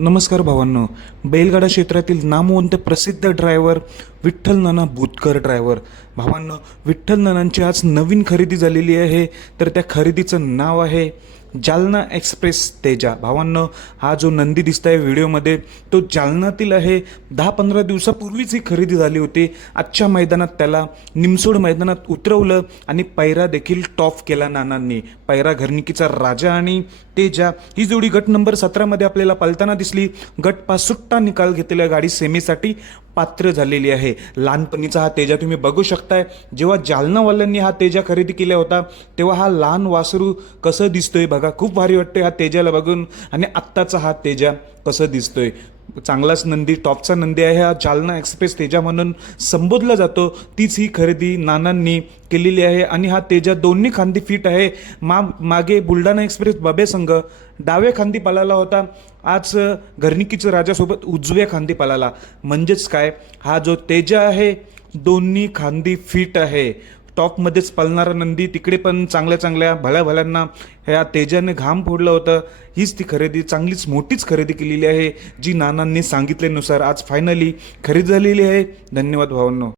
नमस्कार भावांनो. बैलगाडा क्षेत्रातील नामवंत प्रसिद्ध ड्रायव्हर विठ्ठल नाना भूतकर ड्रायव्हर भावांनो विठ्ठल नानांची आज नवीन खरेदी झालेली आहे. तर त्या खरेदीचं नाव आहे जालना एक्सप्रेस तेजा. भावांनो हा जो नंदी दिसत आहे व्हिडिओमध्ये तो जालनातील आहे. दहा पंधरा दिवसापूर्वीच ही खरेदी झाली होती. आजच्या मैदानात त्याला निमसोड मैदानात उतरवलं आणि पैरा देखील टॉप केला नानांनी. पैरा घरनिकीचा राजा आणि तेजा. ही जोडी गट नंबर सतरामध्ये आपल्याला पालताना दिसली. गट पासुट्टा निकाल घेतलेल्या गाडी सेमीसाठी पात्र झालेली आहे. लहानपणीचा हा तेजा तुम्ही बघू शकताय. जेव्हा जालनावाल्यांनी हा तेजा खरेदी केला होता तेव्हा हा लहान वासरू कसं दिसतोय बघा. खूप भारी वाटतंय हा तेजाला बघून. आणि आत्ताचा हा तेजा कसं दिसतोय? चांगलाच नंदी टॉपचा नंदी आहे. हा जालना एक्सप्रेस तेजा म्हणून संबोधला जातो. तीच ही खरेदी नानांनी केलेली आहे आणि हा तेजा दोन्ही खांदी फिट आहे. मा मागे बुलढाणा एक्सप्रेस बबे संघ डाव्या खांदी पळाला होता. आज घरणिकीचं राजासोबत उजव्या खांदी पळाला म्हणजेच काय? हा जो तेजा आहे दोन्ही खांदी फिट आहे. टॉपमध्येच पळणारा नंदी तिकडे पण चांगल्या चांगल्या भल्या भल्यांना ह्या तेजाने घाम फोडलं होतं. हीच ती खरेदी चांगलीच मोठीच खरेदी केलेली आहे जी नानांनी सांगितल्यानुसार आज फायनली खरेदी झालेली आहे. धन्यवाद भावांनो.